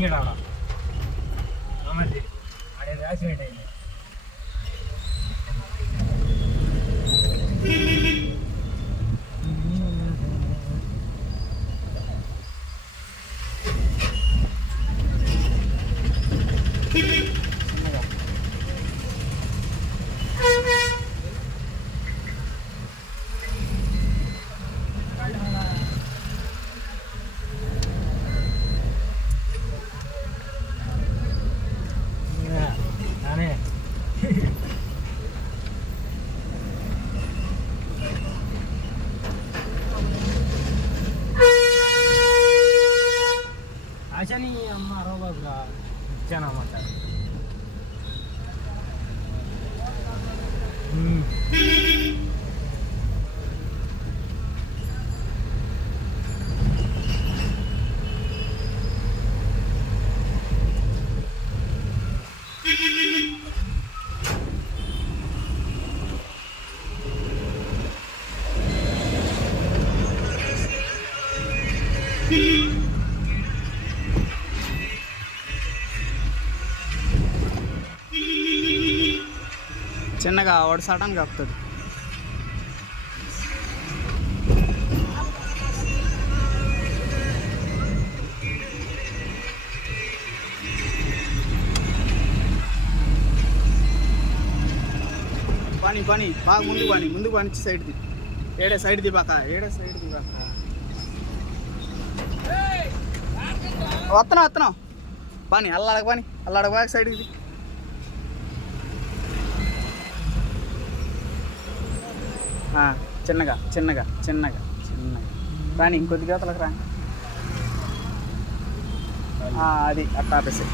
దిగాడు ఆడ మరి ఆడ యాక్సిడెంట్ అయింది. ఆశని అమ్మ అరవబాబుగా ఇచ్చానమాట. చిన్నగా వాడు సడన్గా కాపుతాడు. పని పని బాగా ముందుకు పని సైడ్ది ఏడే సైడ్ దిబాక వస్తున్నాం పని అల్లాడక బాగా సైడ్కి చిన్నగా రాని ఇంకొద్దిగా తలకు రా. అది అట్లా ఆపేసి